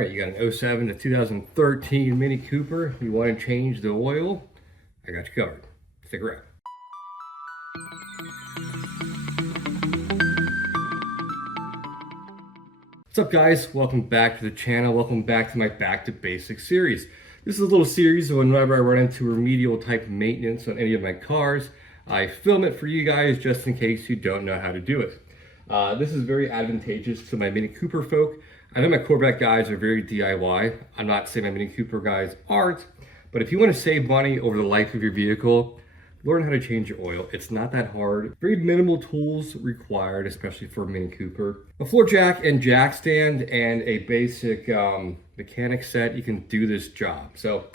right, you got an '07 to 2013 Mini Cooper. You want to change the oil? I got you covered. Stick around. What's up, guys? Welcome back to the channel. Welcome back to my Back to Basics series. This is a little series of whenever I run into remedial type maintenance on any of my cars, I film it for you guys just in case you don't know how to do it. This is very advantageous to my Mini Cooper folk. I know my Corvette guys are very DIY. I'm not saying my Mini Cooper guys aren't, but if you want to save money over the life of your vehicle, learn how to change your oil. It's not that hard. Very minimal tools required, especially for a Mini Cooper. A floor jack and jack stand and a basic mechanic set, you can do this job. So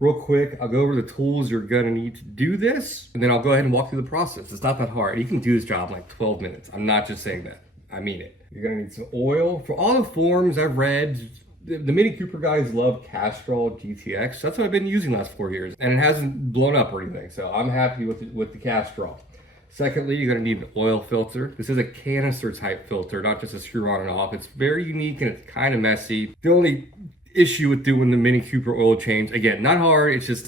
real quick, I'll go over the tools you're gonna need to do this, and then I'll go ahead and walk through the process. It's not that hard. You can do this job in like 12 minutes. I'm not just saying that, I mean it. You're gonna need some oil. For all the forms I've read, the Mini Cooper guys love Castrol GTX. That's what I've been using the last 4 years, and it hasn't blown up or anything, so I'm happy with the Castrol. Secondly, you're gonna need an oil filter. This is a canister type filter, not just a screw on and off. It's very unique and it's kind of messy. The only issue with doing the Mini Cooper oil change, again, not hard, it's just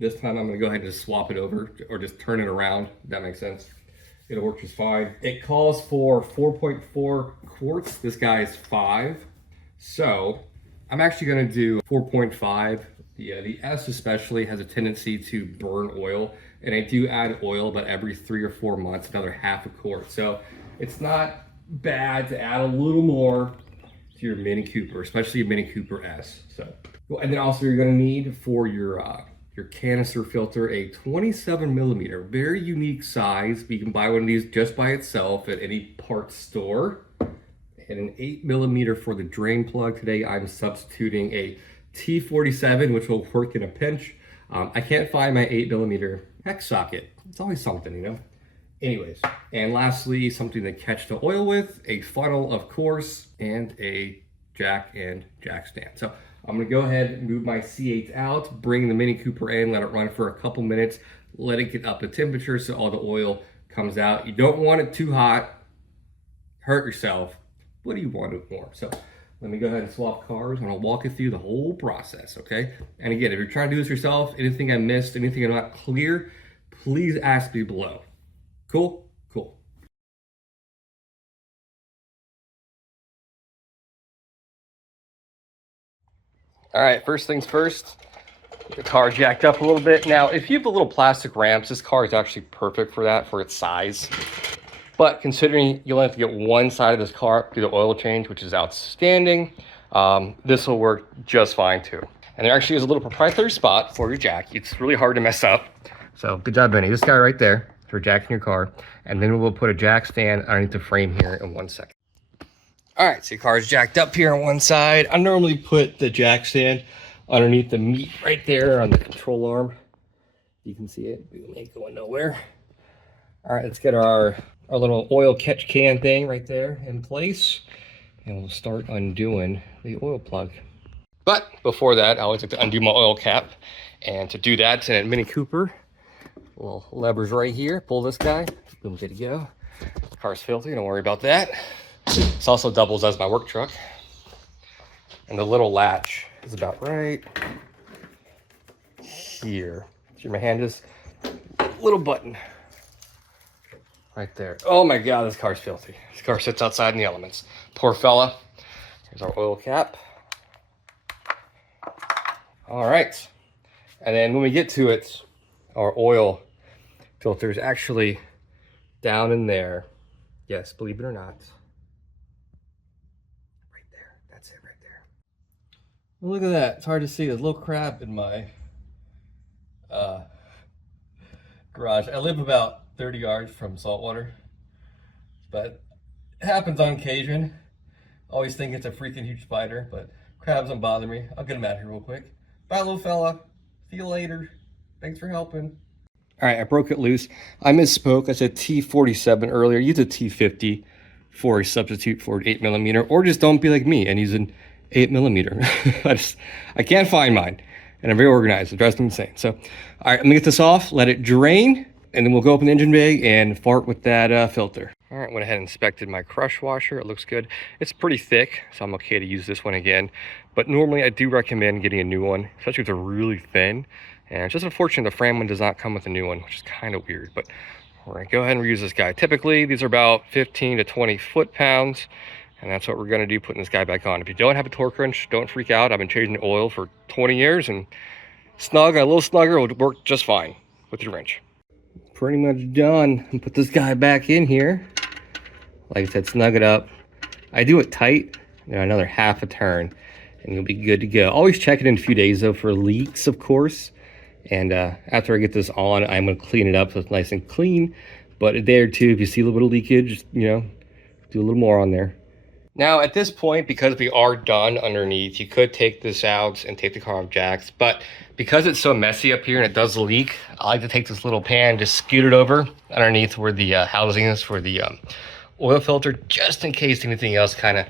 this time I'm gonna go ahead and just swap it over or just turn it around, if that makes sense. It'll work just fine. It calls for 4.4 quarts. This guy is 5. So I'm actually gonna do 4.5. The S especially has a tendency to burn oil, and I do add oil about every 3 or 4 months, another half a quart. So it's not bad to add a little more to your Mini Cooper, especially a Mini Cooper S. So, and then also you're gonna need for your canister filter a 27 millimeter, very unique size. You can buy one of these just by itself at any parts store. And an 8 millimeter for the drain plug. Today I'm substituting a T47, which will work in a pinch. I can't find my 8 millimeter hex socket. It's always something, you know? Anyways, and lastly, something to catch the oil with, a funnel, of course, and a jack and jack stand. So I'm gonna go ahead and move my C8 out, bring the Mini Cooper in, let it run for a couple minutes, let it get up to temperature so all the oil comes out. You don't want it too hot, hurt yourself. What do you want it for? So let me go ahead and swap cars and I'll walk you through the whole process, okay? And again, if you're trying to do this yourself, anything I missed, anything I'm not clear, please ask me below. Cool? Cool. All right, first things first, get the car jacked up a little bit. Now, if you have the little plastic ramps, this car is actually perfect for that, for its size. But considering you'll have to get one side of this car do the oil change, which is outstanding, this will work just fine too. And there actually is a little proprietary spot for your jack. It's really hard to mess up. So good job, Benny. This guy right there for jacking your car. And then we'll put a jack stand underneath the frame here in 1 second. All right, so your car is jacked up here on one side. I normally put the jack stand underneath the meat right there on the control arm. You can see it, we ain't going nowhere. All right, let's get our little oil catch can thing right there in place. And we'll start undoing the oil plug. But before that, I always like to undo my oil cap. And to do that, in a Mini Cooper, little levers right here, pull this guy, boom, good to go. Car's filthy, don't worry about that. This also doubles as my work truck. And the little latch is about right here. See my hand is? Little button right there. Oh my God, this car's filthy. This car sits outside in the elements. Poor fella. Here's our oil cap. All right. And then when we get to it, our oil filter is actually down in there. Yes, believe it or not. Right there. That's it right there. Well, look at that. It's hard to see. There's a little crab in my garage. I live about 30 yards from saltwater, but it happens on occasion. Always think it's a freaking huge spider, but crabs don't bother me. I'll get them out here real quick. Bye, little fella. See you later. Thanks for helping. All right, I broke it loose. I misspoke. I said T47 earlier. Use a T50 for a substitute for an 8mm, or just don't be like me and use an 8mm. I can't find mine, and I'm very organized. It drives me insane. So, all right, I'm gonna get this off, let it drain, and then we'll go open the engine bay and fart with that filter. All right, went ahead and inspected my crush washer. It looks good. It's pretty thick, so I'm okay to use this one again. But normally I do recommend getting a new one, especially if they're really thin. And it's just unfortunate the Fram one does not come with a new one, which is kind of weird. But we're gonna go ahead and reuse this guy. Typically, these are about 15 to 20 foot-pounds. And that's what we're gonna do, putting this guy back on. If you don't have a torque wrench, don't freak out. I've been changing oil for 20 years, and snug, a little snugger will work just fine with your wrench. Pretty much done. And put this guy back in here. Like I said, snug it up. I do it tight, another half a turn, and you'll be good to go. Always check it in a few days though for leaks, of course. And after I get this on, I'm gonna clean it up so it's nice and clean. But a day or two, if you see a little bit of leakage, do a little more on there. Now at this point, because we are done underneath, you could take this out and take the car off jacks, but because it's so messy up here and it does leak, I like to take this little pan, just scoot it over underneath where the housing is for the oil filter, just in case anything else kind of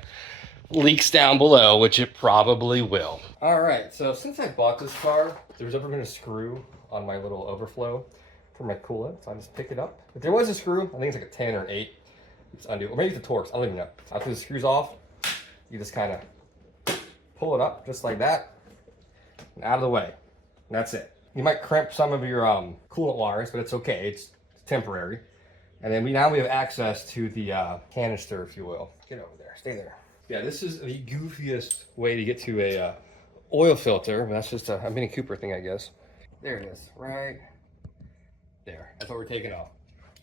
leaks down below, which it probably will. All right, so since I bought this car, there's never been a screw on my little overflow for my coolant, so I just pick it up. If there was a screw, I think it's like a 10 or an 8. It's undo, or maybe the Torx, I don't even know. After the screw's off, you just kind of pull it up just like that, and out of the way. And that's it. You might crimp some of your coolant wires, but it's okay, it's temporary. And then now we have access to the canister, if you will. Get over there, stay there. Yeah, this is the goofiest way to get to a oil filter. That's just a Mini Cooper thing, I guess. There it is, right there. That's what we're taking off.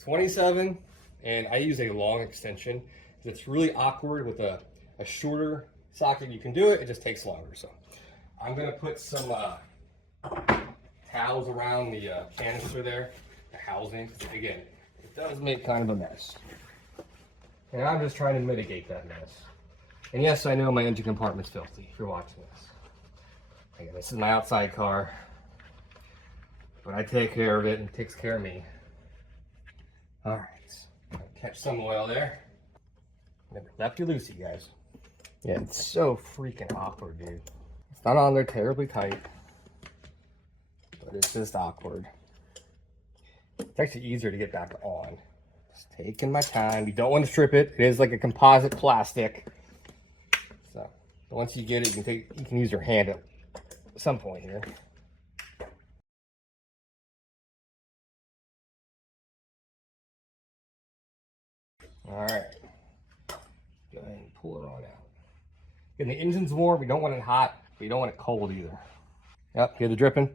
27. And I use a long extension because it's really awkward with a shorter socket. You can do it, it just takes longer. So I'm gonna put some towels around the canister there, the housing. Again, it does make kind of a mess. And I'm just trying to mitigate that mess. And yes, I know my engine compartment's filthy if you're watching this. Again, this is my outside car, but I take care of it and it takes care of me. All right. Catch some oil there. Lefty loosey, guys. Yeah, it's so freaking awkward, dude. It's not on there terribly tight, but it's just awkward. It's actually easier to get back on. Just taking my time. You don't want to strip it. It is like a composite plastic. So once you get it, you can use your hand at some point here. All right, go ahead and pull it on out. And the engine's warm, we don't want it hot, but you don't want it cold either. Yep, hear the dripping?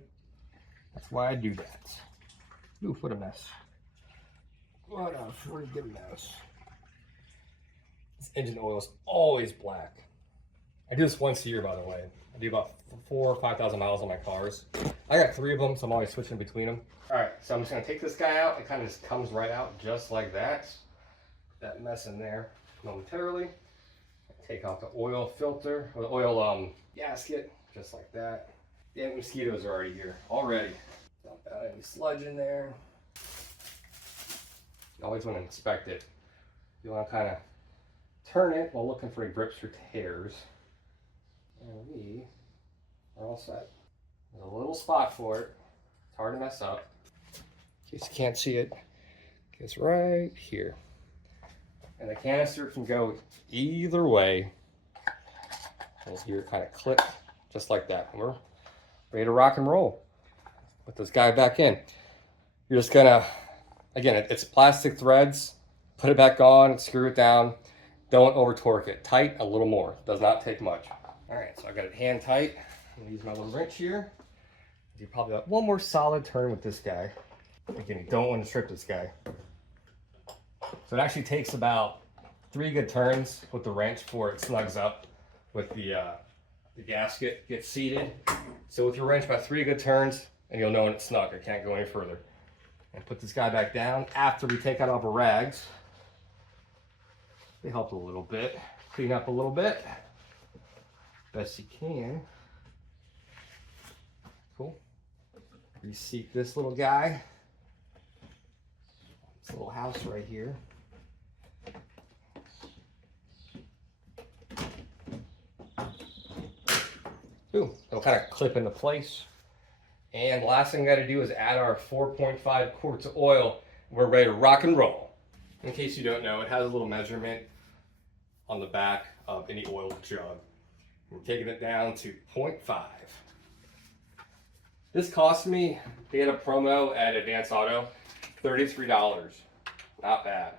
That's why I do that. Ooh, what a mess. What a freaking mess. This engine oil is always black. I do this once a year, by the way. I do about 4,000 or 5,000 miles on my cars. I got 3 of them, so I'm always switching between them. All right, so I'm just gonna take this guy out. It kind of just comes right out just like that. That mess in there momentarily. Take off the oil filter, or the oil gasket, just like that. The mosquitoes are already here, already. Dump out any sludge in there. You always want to inspect it. You want to kind of turn it while looking for any drips or tears. And we are all set. There's a little spot for it. It's hard to mess up. In case you can't see it, it's right here. And the canister can go either way. You'll hear it kind of click, just like that. And we're ready to rock and roll. Put this guy back in. You're just gonna, again, it's plastic threads. Put it back on and screw it down. Don't over torque it. Tight a little more. Does not take much. All right, so I got it hand tight. I'm gonna use my little wrench here. Do probably one more solid turn with this guy. Again, you don't want to strip this guy. So it actually takes about 3 good turns with the wrench before it snugs up with the gasket gets seated. So with your wrench, about 3 good turns, and you'll know when it's snug. It can't go any further. And put this guy back down after we take out all the rags. They help a little bit. Clean up a little bit. Best you can. Cool. Reseat this little guy. this little house right here. Boom, it'll kind of clip into place. And last thing we got to do is add our 4.5 quarts of oil. We're ready to rock and roll. In case you don't know, it has a little measurement on the back of any oil jug. We're taking it down to 0.5. This cost me, they had a promo at Advance Auto, $33. Not bad.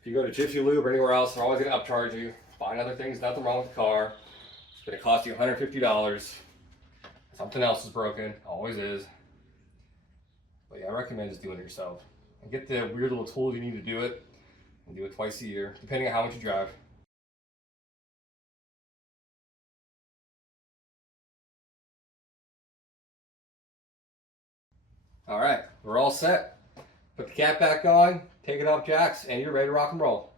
If you go to Jiffy Lube or anywhere else, they're always going to upcharge you. Find other things, nothing wrong with the car. It's going to cost you $150. Something else is broken, always is. But yeah, I recommend just doing it yourself. And get the weird little tools you need to do it. And do it twice a year, depending on how much you drive. All right, we're all set. Put the cap back on, take it off jacks, and you're ready to rock and roll.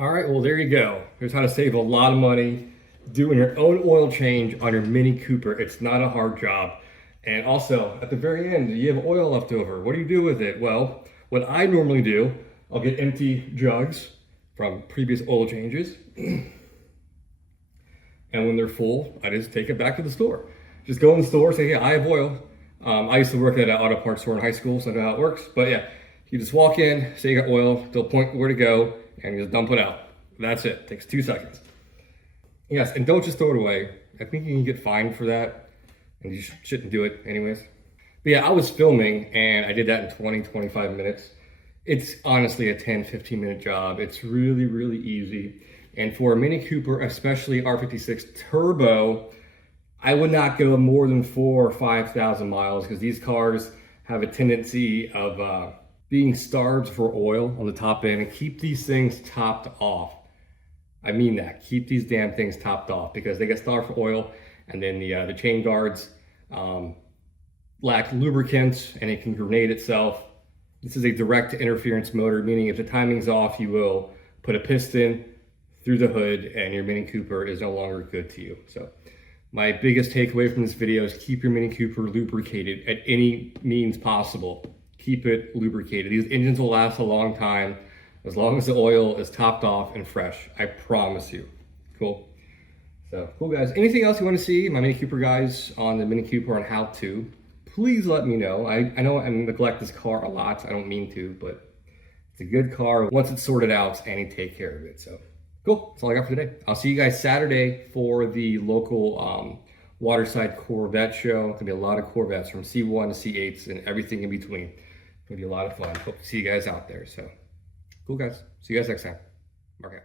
All right, well, there you go. Here's how to save a lot of money doing your own oil change on your Mini Cooper. It's not a hard job. And also, at the very end, you have oil left over. What do you do with it? Well, what I normally do, I'll get empty jugs from previous oil changes. And when they're full, I just take it back to the store. Just go in the store, say, hey, I have oil. I used to work at an auto parts store in high school, so I know how it works. But yeah, you just walk in, say you got oil, they'll point where to go, and you just dump it out. That's it. It takes 2 seconds. Yes, and don't just throw it away. I think you can get fined for that, and you shouldn't do it anyways. But yeah, I was filming, and I did that in 20, 25 minutes. It's honestly a 10, 15 minute job. It's really, really easy. And for a Mini Cooper, especially R56 Turbo, I would not go more than 4,000 or 5,000 miles because these cars have a tendency of being starved for oil on the top end, and keep these things topped off. I mean that. Keep these damn things topped off because they get starved for oil, and then the chain guards lack lubricants and it can grenade itself. This is a direct interference motor, meaning if the timing's off, you will put a piston through the hood and your Mini Cooper is no longer good to you. So my biggest takeaway from this video is keep your Mini Cooper lubricated at any means possible. Keep it lubricated. These engines will last a long time as long as the oil is topped off and fresh. I promise you. Cool. So cool, guys. Anything else you want to see my Mini Cooper guys on the Mini Cooper on how to, please let me know. I know I neglect this car a lot. I don't mean to, but it's a good car once it's sorted out, and you take care of it. So cool. That's all I got for today. I'll see you guys Saturday for the local Waterside Corvette show. It's gonna be a lot of Corvettes from C1 to C8s and everything in between. It's gonna be a lot of fun. Hope to see you guys out there. So cool, guys. See you guys next time. Okay.